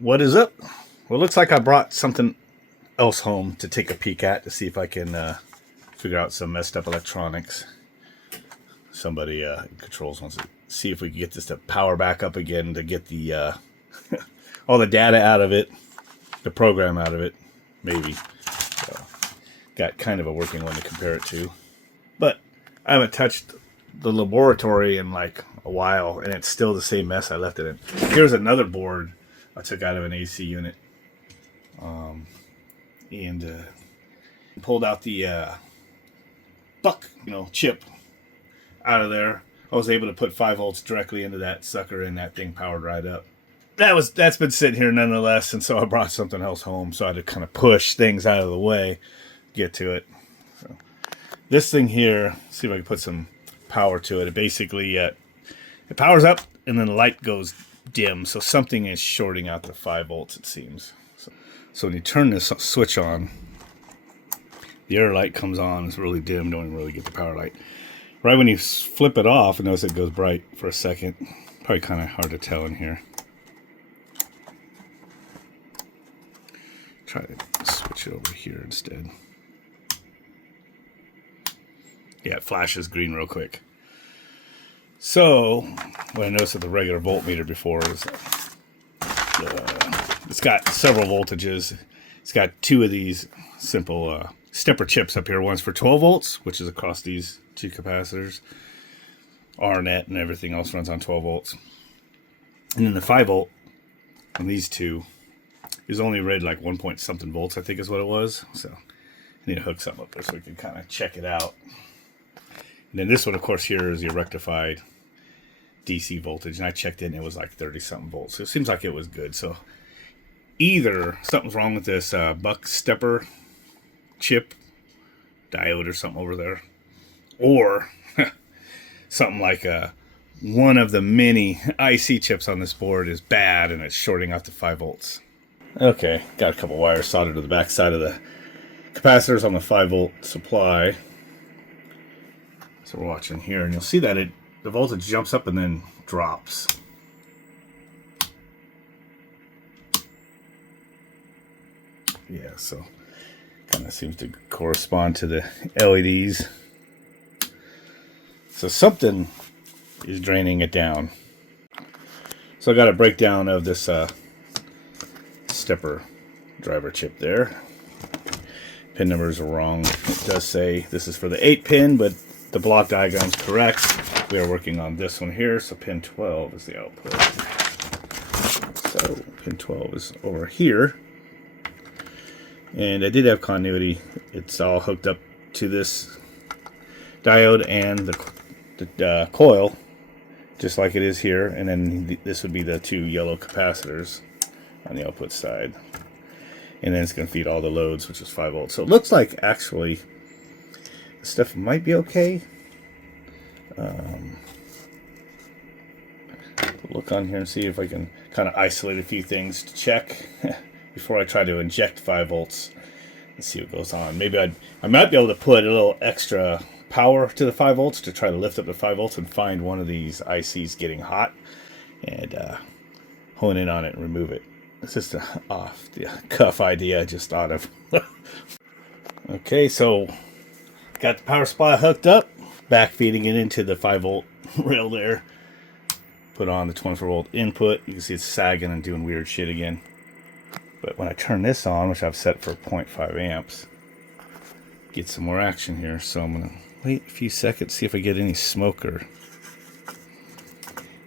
What is up? Well, it looks like I brought something else home to take a peek at to see if I can figure out some messed up electronics. Somebody in controls wants to see if we can get this to power back up again to get the all the data out of it, the program out of it, maybe. So, got kind of a working one to compare it to. But I haven't touched the laboratory in like a while, and it's still the same mess I left it in. Here's another board I took out of an AC unit, and pulled out the buck, chip out of there. I was able to put 5 volts directly into that sucker, and that thing powered right up. That's been sitting here nonetheless, and so I brought something else home, so I had to kind of push things out of the way, get to it. So, this thing here, see if I can put some power to it. It basically it powers up, and then the light goes dim, so something is shorting out the 5 volts, it seems. So when you turn this switch on, the air light comes on. It's really dim, don't even really get the power light. Right when you flip it off, notice it goes bright for a second. Probably kind of hard to tell in here. Try to switch it over here instead. Yeah, it flashes green real quick. So, what I noticed with the regular voltmeter before is it's got several voltages. It's got 2 of these simple stepper chips up here. One's for 12 volts, which is across these 2 capacitors. RNet and everything else runs on 12 volts. And then the 5 volt on these 2 is only read like 1 point something volts, I think is what it was. So I need to hook something up there so we can kind of check it out. And then this one, of course, here is your rectified DC voltage. And I checked it and it was like 30 something volts. So it seems like it was good. So either something's wrong with this buck stepper chip diode or something over there, or something like one of the many IC chips on this board is bad and it's shorting out the 5 volts. Okay, got a couple wires soldered to the back side of the capacitors on the 5 volt supply. So we're watching here, and you'll see that the voltage jumps up and then drops. Yeah, so kind of seems to correspond to the LEDs. So something is draining it down. So I got a breakdown of this stepper driver chip there. Pin numbers are wrong. It does say this is for the 8 pin, but the block diagram's correct. We are working on this one here, so pin 12 is the output. So pin 12 is over here. And I did have continuity. It's all hooked up to this diode and the coil, just like it is here. And then this would be the 2 yellow capacitors on the output side. And then it's going to feed all the loads, which is 5 volts. So it looks like actually this stuff might be okay. Look on here and see if I can kind of isolate a few things to check before I try to inject 5 volts and see what goes on. Maybe I might be able to put a little extra power to the 5 volts to try to lift up the 5 volts and find one of these ICs getting hot and hone in on it and remove it. It's just an off the cuff idea I just thought of. Okay, so got the power supply hooked up, back feeding it into the 5 volt rail there. Put on the 24 volt input. You can see it's sagging and doing weird shit again. But when I turn this on, which I've set for 0.5 amps, get some more action here. So I'm going to wait a few seconds, see if I get any smoke or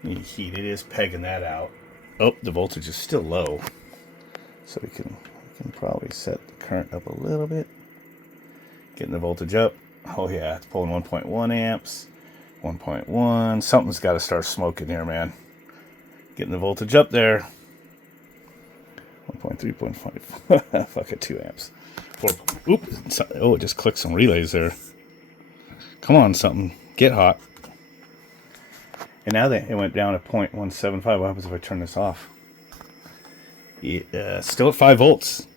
any heat. It is pegging that out. Oh, the voltage is still low. So we can probably set the current up a little bit. Getting the voltage up. Oh yeah, it's pulling 1.1 amps. 1.1. Something's got to start smoking here, man. Getting the voltage up there. 1.3, 0.5. Fuck it, 2 amps. 4. Oop. Oh, it just clicked some relays there. Come on, something. Get hot. And now that it went down to 0.175. What happens if I turn this off? Still at 5 volts.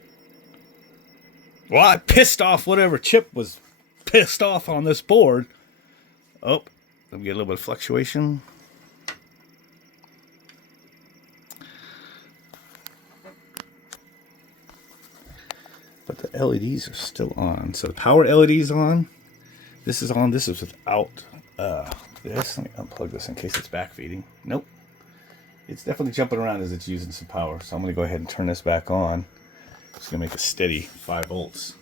Well, I pissed off whatever chip was pissed off on this board. Oh, let me get a little bit of fluctuation. but the LEDs are still on. So the power LED's on. This is on. This is without this. Let me unplug this in case it's backfeeding. Nope. It's definitely jumping around as it's using some power. So I'm going to go ahead and turn this back on. Just going to make a steady 5 volts.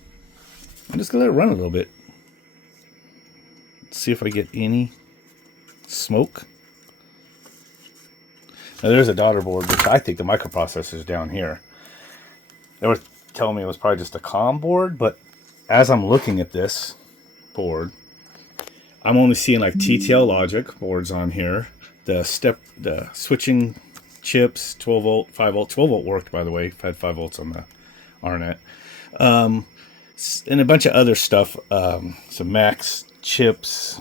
I'm just going to let it run a little bit. Let's see if I get any smoke. Now there's a daughter board, which I think the microprocessor is down here. They were telling me it was probably just a COM board, but as I'm looking at this board, I'm only seeing like TTL logic boards on here. The switching chips, 12 volt, 5 volt. 12 volt worked, by the way. I had 5 volts on the RNet. And a bunch of other stuff. Some Max chips.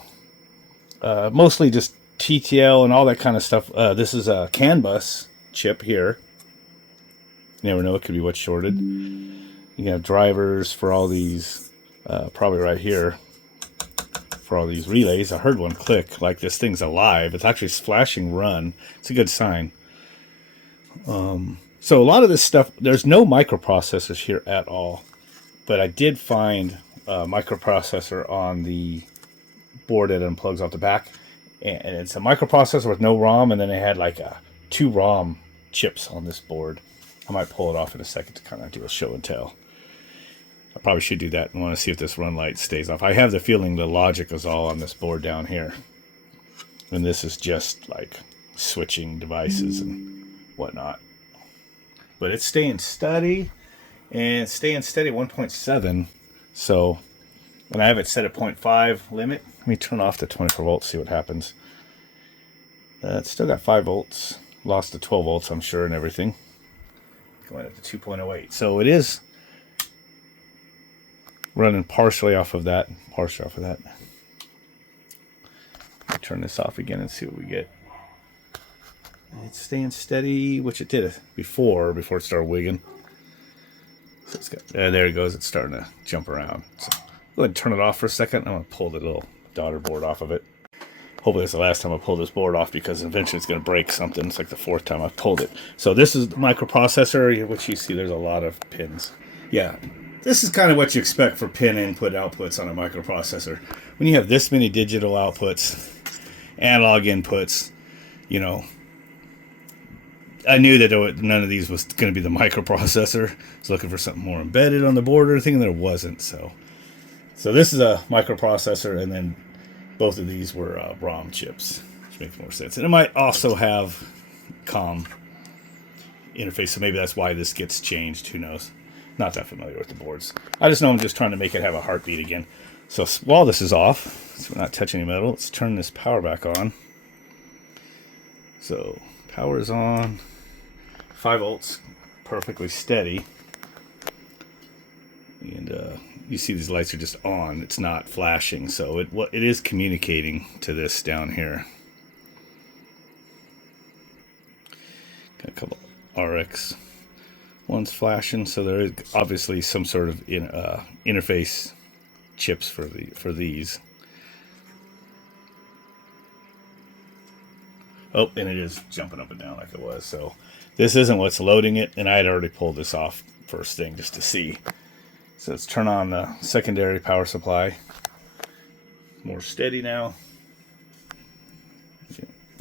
Mostly just TTL and all that kind of stuff. This is a CAN bus chip here. You never know, it could be what's shorted. You have drivers for all these, probably right here, for all these relays. I heard one click, like this thing's alive. It's actually flashing run. It's a good sign. So a lot of this stuff, there's no microprocessors here at all. But I did find a microprocessor on the board that unplugs off the back. And it's a microprocessor with no ROM, and then they had like 2 ROM chips on this board. I might pull it off in a second to kind of do a show and tell. I probably should do that and want to see if this run light stays off. I have the feeling the logic is all on this board down here. And this is just like switching devices and whatnot. But it's staying steady, and it's staying steady 1.7. So when I have it set at 0.5 limit, let me turn off the 24 volts, see what happens. It's still got 5 volts. Lost the 12 volts, I'm sure, and everything. Going up to 2.08. So it is running partially off of that. Partially off of that. Turn this off again and see what we get. It's staying steady, which it did before it started wigging. So it's got, there it goes. It's starting to jump around. So go ahead and turn it off for a second. I'm going to pull the little daughter board off of it. Hopefully it's the last time I pull this board off, because eventually it's going to break something. It's like the 4th time I've pulled it. So this is the microprocessor, which you see there's a lot of pins. Yeah, this is kind of what you expect for pin input outputs on a microprocessor. When you have this many digital outputs, analog inputs, you know, I knew that none of these was going to be the microprocessor. I was looking for something more embedded on the board or anything, and there wasn't. So this is a microprocessor, and then both of these were ROM chips, which makes more sense. And it might also have COM interface, so maybe that's why this gets changed. Who knows? Not that familiar with the boards. I just know I'm just trying to make it have a heartbeat again. So while this is off, so we're not touching any metal, let's turn this power back on. So power is on. 5 volts, perfectly steady. And you see these lights are just on. It's not flashing, so it is communicating to this down here. Got a couple RX ones flashing, so there is obviously some sort of interface chips for these. Oh, and it is jumping up and down like it was. So this isn't what's loading it, and I had already pulled this off first thing just to see. So let's turn on the secondary power supply. More steady now.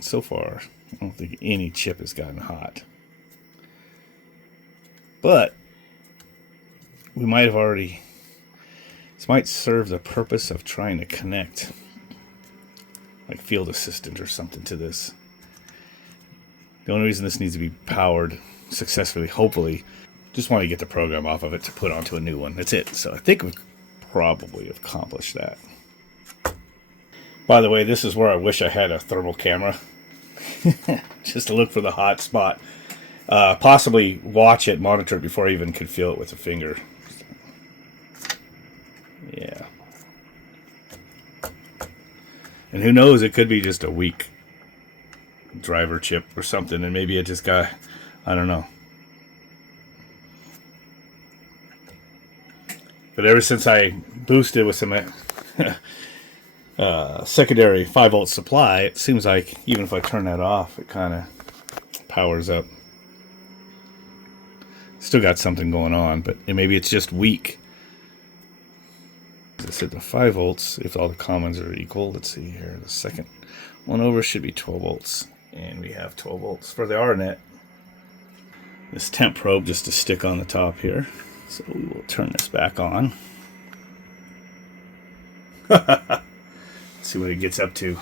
So far, I don't think any chip has gotten hot. But we might have already... This might serve the purpose of trying to connect like Field Assistant or something to this. The only reason this needs to be powered successfully, hopefully, just want to get the program off of it to put onto a new one. That's it. So I think we probably have accomplished that. By the way, this is where I wish I had a thermal camera. Just to look for the hot spot. Possibly watch it, monitor it before I even could feel it with a finger. Yeah. And who knows, it could be just a weak driver chip or something, and maybe it just got, I don't know. But ever since I boosted with some secondary 5 volt supply, it seems like even if I turn that off, it kind of powers up. Still got something going on, but maybe it's just weak. I said the 5 volts, if all the commons are equal. Let's see here. The second one over should be 12 volts. And we have 12 volts for the RNet. This temp probe just to stick on the top here. So we will turn this back on. Let's see what it gets up to.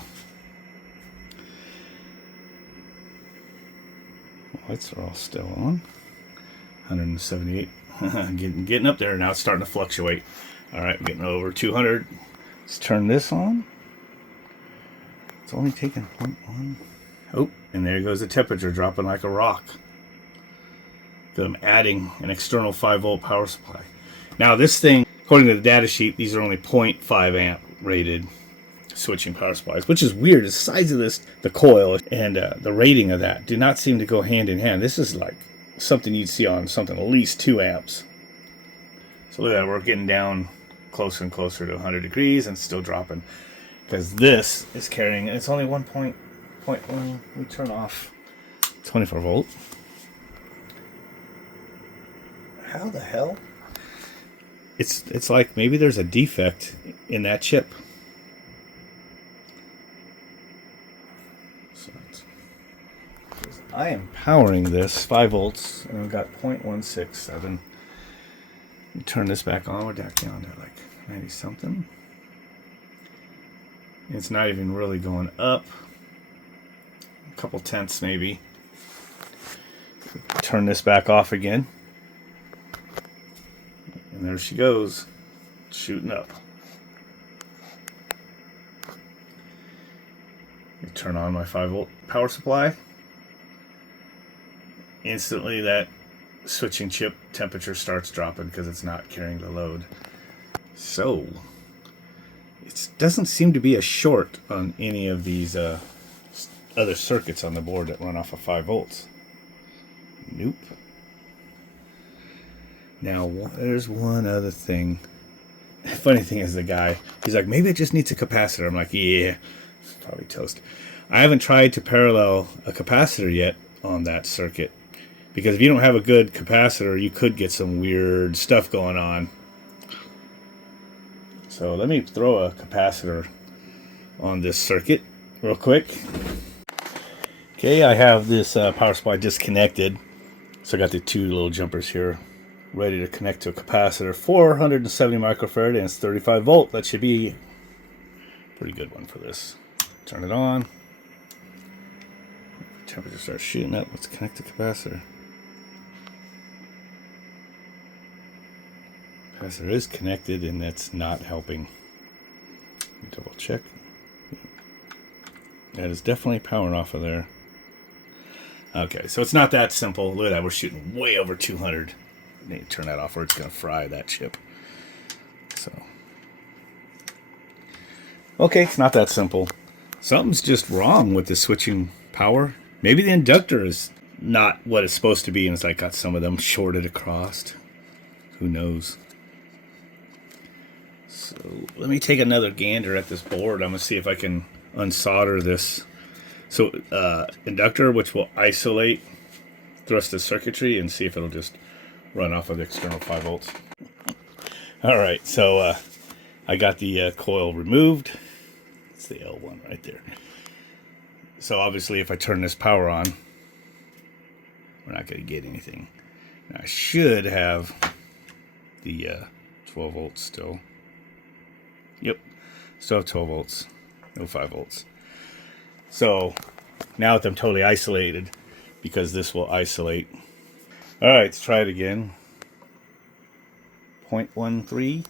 Lights are all still on. 178. getting up there now. It's starting to fluctuate. All right, we're getting over 200. Let's turn this on. It's only taking 0.1. Oh, and there goes the temperature dropping like a rock. Because I'm adding an external 5-volt power supply. Now this thing, according to the data sheet, these are only 0.5 amp rated switching power supplies, which is weird. The size of this, the coil, and the rating of that do not seem to go hand in hand. This is like something you'd see on something at least 2 amps. So look at that, we're getting down closer and closer to 100 degrees and still dropping. Because this is carrying, it's only 1.1. We turn off 24 volt. How the hell? It's like maybe there's a defect in that chip. So I am powering this 5 volts and I've got 0.167. Turn this back on. We're down to like 90 something. It's not even really going up. A couple tenths maybe. Turn this back off again. And there she goes, shooting up. Turn on my 5-volt power supply. Instantly that switching chip temperature starts dropping because it's not carrying the load. So it doesn't seem to be a short on any of these other circuits on the board that run off of 5 volts. Nope. Now, there's one other thing. Funny thing is, the guy, he's like, maybe it just needs a capacitor. I'm like, yeah, it's probably toast. I haven't tried to parallel a capacitor yet on that circuit. Because if you don't have a good capacitor, you could get some weird stuff going on. So let me throw a capacitor on this circuit real quick. Okay, I have this power supply disconnected. So I got the 2 little jumpers here ready to connect to a capacitor. 470 microfarad and it's 35 volt. That should be a pretty good one for this. Turn it on. Temperature starts shooting up. Let's connect the capacitor. Capacitor is connected and that's not helping. Double check. That is definitely powering off of there. Okay, so it's not that simple. Look at that, we're shooting way over 200. I need to turn that off or it's going to fry that chip. So, okay, it's not that simple. Something's just wrong with the switching power. Maybe the inductor is not what it's supposed to be and it's like got some of them shorted across. Who knows? So let me take another gander at this board. I'm going to see if I can unsolder this. So inductor, which will isolate thrust of circuitry and see if it'll just run off of the external 5 volts. All right, so I got the coil removed. It's the L1 right there. So obviously if I turn this power on, we're not going to get anything. Now I should have the 12 volts still. Yep, still have 12 volts, no 5 volts. So now that I'm totally isolated, because this will isolate. All right, let's try it again. 0.13,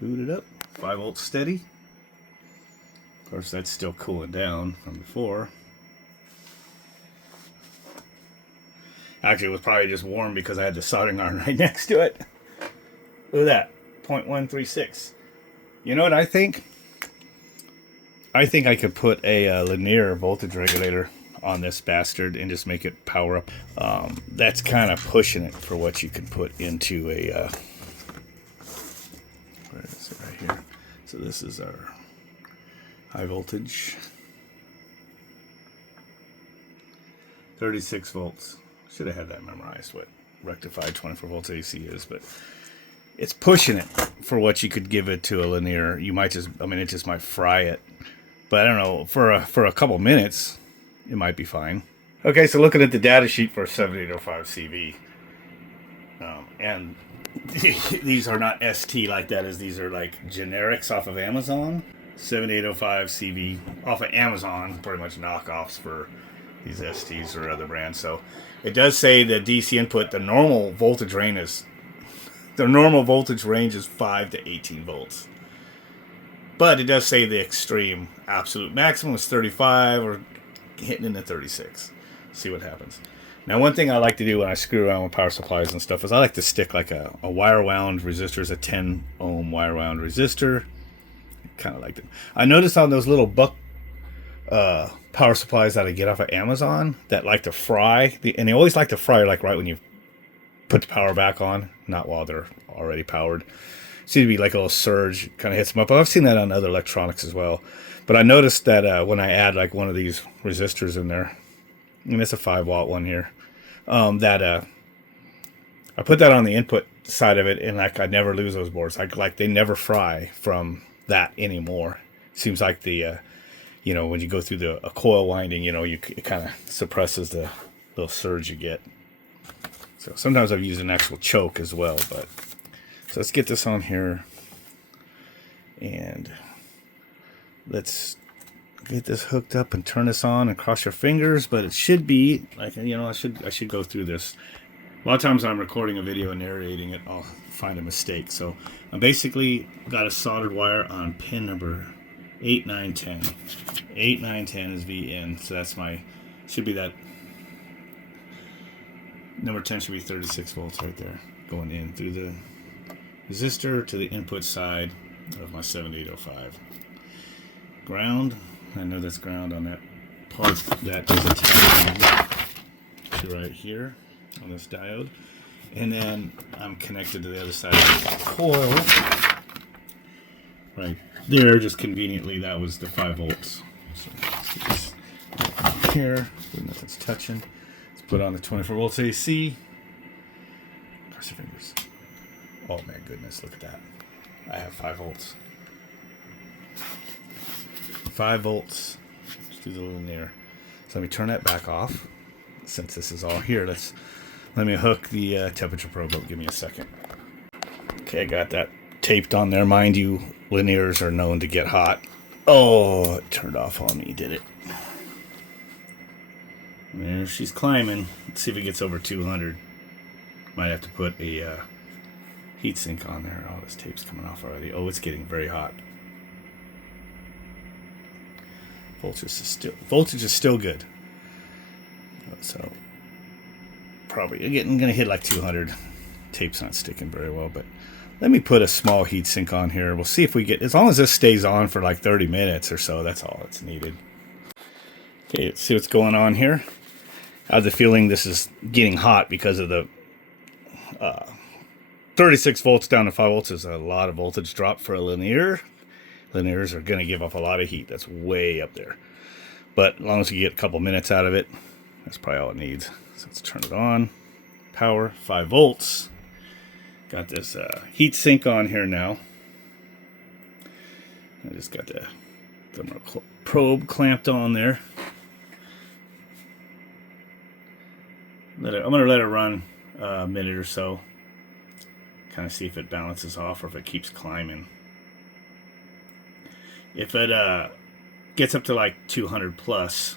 boot it up, 5 volts steady. Of course, that's still cooling down from before. Actually, it was probably just warm because I had the soldering iron right next to it. Look at that, 0.136. You know what I think? I think I could put a linear voltage regulator on this bastard and just make it power up. That's kind of pushing it for what you can put into a... where is it? Right here. So this is our high voltage. 36 volts. Should have had that memorized, what rectified 24 volts AC is, but it's pushing it for what you could give it to a linear. You might just, I mean, it just might fry it. But I don't know, for a couple minutes, it might be fine. Okay, so looking at the data sheet for 7805 CV, and these are not ST like that, as these are like generics off of Amazon. 7805 CV off of Amazon, pretty much knockoffs for these STs or other brands. So it does say the DC input, the normal voltage range is 5 to 18 volts. But it does say the extreme absolute maximum is 35 or hitting into 36. See what happens. Now, one thing I like to do when I screw around with power supplies and stuff is I like to stick like a wire wound resistor, as a 10 ohm wire wound resistor. Kind of like it. I noticed on those little buck power supplies that I get off of Amazon that like to fry, and they always like to fry like right when you put the power back on, not while they're already powered. Seems to be like a little surge, kind of hits them up. I've seen that on other electronics as well. But I noticed that when I add like one of these resistors in there, and it's a 5-watt one here, I put that on the input side of it, and like I never lose those boards. Like they never fry from that anymore. Seems like the when you go through a coil winding, it kind of suppresses the little surge you get. So sometimes I've used an actual choke as well. But so let's get this on here, and let's get this hooked up and turn this on and cross your fingers. But it should be like, I should go through this. A lot of times I'm recording a video and narrating it, I'll find a mistake. So I basically got a soldered wire on pin number 8, 9, 10. 8, 9, 10 is VN, so that's should be that. Number 10 should be 36 volts right there, going in through the resistor to the input side of my 7805. Ground, I know that's ground on that part that is attached to right here on this diode. And then I'm connected to the other side of the coil right there. Just conveniently, that was the 5 volts. So let's get this here, nothing's touching. Let's put on the 24 volts AC. Cross your fingers. Oh my goodness, look at that. I have 5 volts. 5 volts. Let's do the little near. So let me turn that back off. Since this is all here, let me hook the temperature probe up. Give me a second. Okay, I got that taped on there. Mind you, linears are known to get hot. Oh, it turned off on me, did it? There she's climbing. Let's see if it gets over 200. Might have to put a heat sink on there. Oh, this tape's coming off already. Oh, it's getting very hot. Voltage is still good. So probably I'm gonna hit like 200. Tape's not sticking very well, but let me put a small heat sink on here. We'll see if we get, as long as this stays on for like 30 minutes or so, that's all that's needed. Okay, let's see what's going on here. I have the feeling this is getting hot because of the 36 volts down to 5 volts is a lot of voltage drop for a linear. Linears are going to give off a lot of heat. That's way up there. But as long as you get a couple minutes out of it, that's probably all it needs. So let's turn it on. Power, 5 volts. Got this heat sink on here now. I just got the probe clamped on there. I'm going to let it run a minute or so. Kind of see if it balances off or if it keeps climbing. If it gets up to like 200 plus,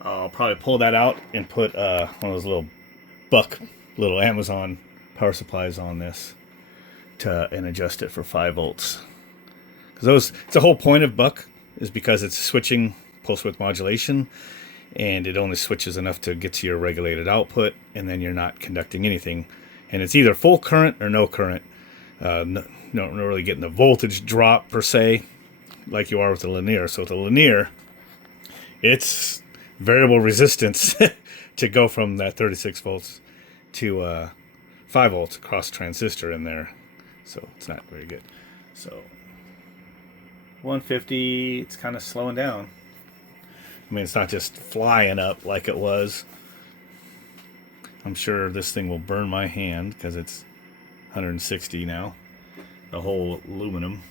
I'll probably pull that out and put one of those little Amazon power supplies on this and adjust it for 5 volts. Because it's the whole point of buck is because it's switching pulse width modulation, and it only switches enough to get to your regulated output, and then you're not conducting anything. And it's either full current or no current. Not really getting the voltage drop per se, like you are with the linear. So with the linear, it's variable resistance to go from that 36 volts to 5 volts across transistor in there. So it's not very good. So 150, it's kind of slowing down. I mean, it's not just flying up like it was. I'm sure this thing will burn my hand because it's 160 now. The whole aluminum.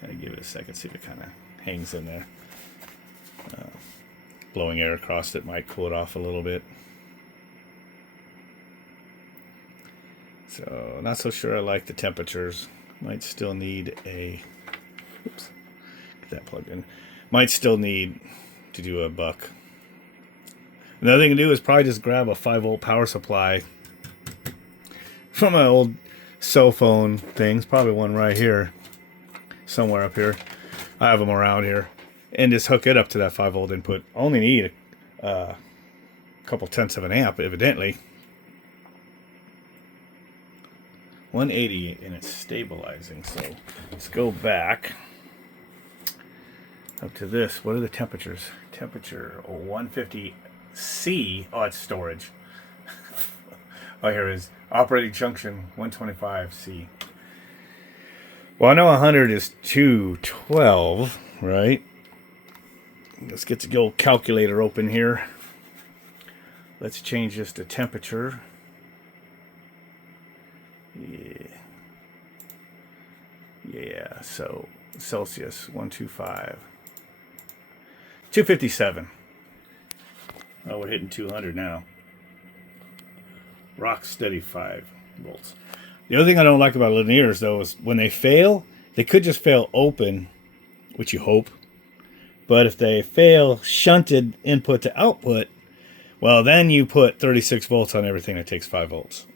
Kind of give it a second, see if it kind of hangs in there. Blowing air across it might cool it off a little bit. So not so sure I like the temperatures. Might still need a, oops, get that plugged in. Might still need to do a buck. Another thing to do is probably just grab a 5-volt power supply from my old cell phone things. Probably one right here, somewhere up here. I have them around here. And just hook it up to that 5-volt input. Only need a couple tenths of an amp, evidently. 180 and it's stabilizing. So let's go back up to this. What are the temperatures? Temperature 150 C. Oh, it's storage. Oh, here it is. Operating junction 125 C. Well, I know 100 is 212, right? Let's get the old calculator open here. Let's change this to temperature. Yeah, so Celsius 125. 257. Oh, we're hitting 200 now. Rock steady 5 volts. The other thing I don't like about linears, though, is when they fail, they could just fail open, which you hope. But if they fail shunted input to output, well, then you put 36 volts on everything that takes 5 volts.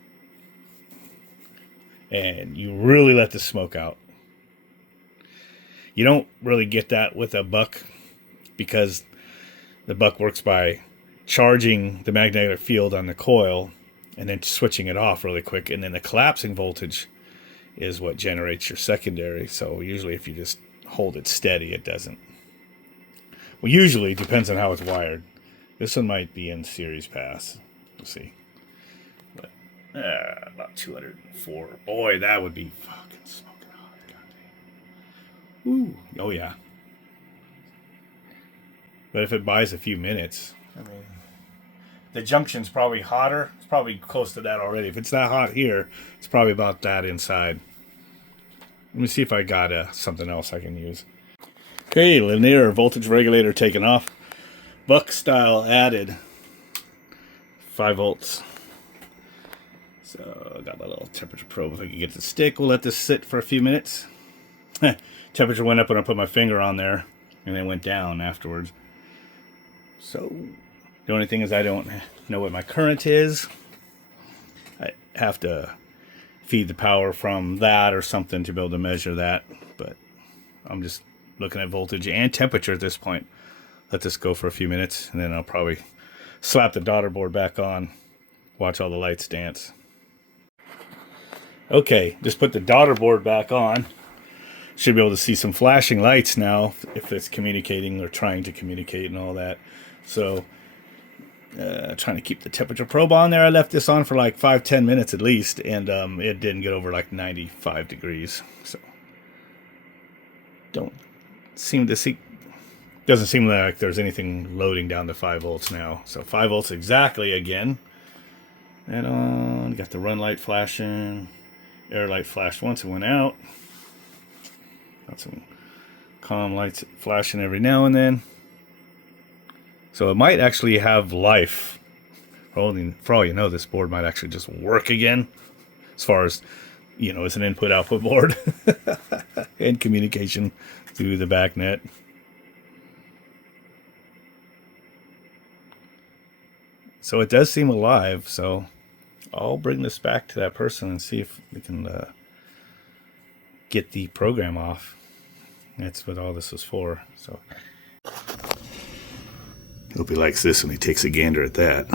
And you really let the smoke out. You don't really get that with a buck because the buck works by charging the magnetic field on the coil and then switching it off really quick. And then the collapsing voltage is what generates your secondary. So usually if you just hold it steady, it doesn't. Well, usually, it depends on how it's wired. This one might be in series pass. We'll see. But, about 204. Boy, that would be fucking smoking hot. Goddamn. Ooh. Oh, yeah. But if it buys a few minutes, I mean, the junction's probably hotter. It's probably close to that already. If it's that hot here, it's probably about that inside. Let me see if I got something else I can use. Okay, linear voltage regulator taken off. Buck style added. 5 volts. So I got my little temperature probe. If I can get the stick, we'll let this sit for a few minutes. Temperature went up when I put my finger on there, and then went down afterwards. So the only thing is I don't know what my current is. I have to feed the power from that or something to be able to measure that. But I'm just looking at voltage and temperature at this point. Let this go for a few minutes, and then I'll probably slap the daughter board back on, watch all the lights dance. Okay, just put the daughter board back on. Should be able to see some flashing lights now if it's communicating or trying to communicate and all that. So, trying to keep the temperature probe on there. I left this on for like 5-10 minutes at least, and it didn't get over like 95 degrees. So, doesn't seem like there's anything loading down to 5 volts now. So 5 volts exactly again. And on, got the run light flashing. Air light flashed once, it went out. Got some calm lights flashing every now and then. So it might actually have life. For all you know, this board might actually just work again. As far as, it's an input-output board. And communication through the BACNet. So it does seem alive, so I'll bring this back to that person and see if we can get the program off. That's what all this is for. So hope he likes this when he takes a gander at that.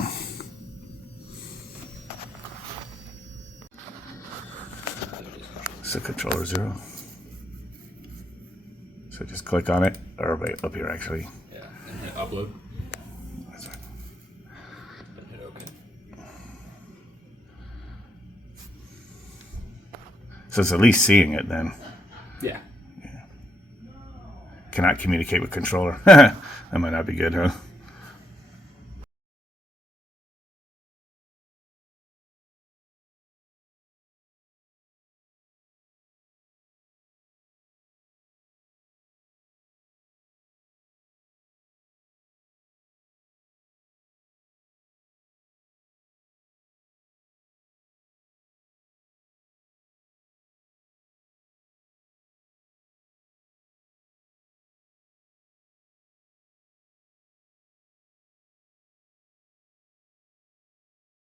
So controller 0. So just click on it, or wait, up here actually. Yeah, and hit upload. That's right. And hit OK. So it's at least seeing it then. Yeah. Cannot communicate with controller. That might not be good, huh?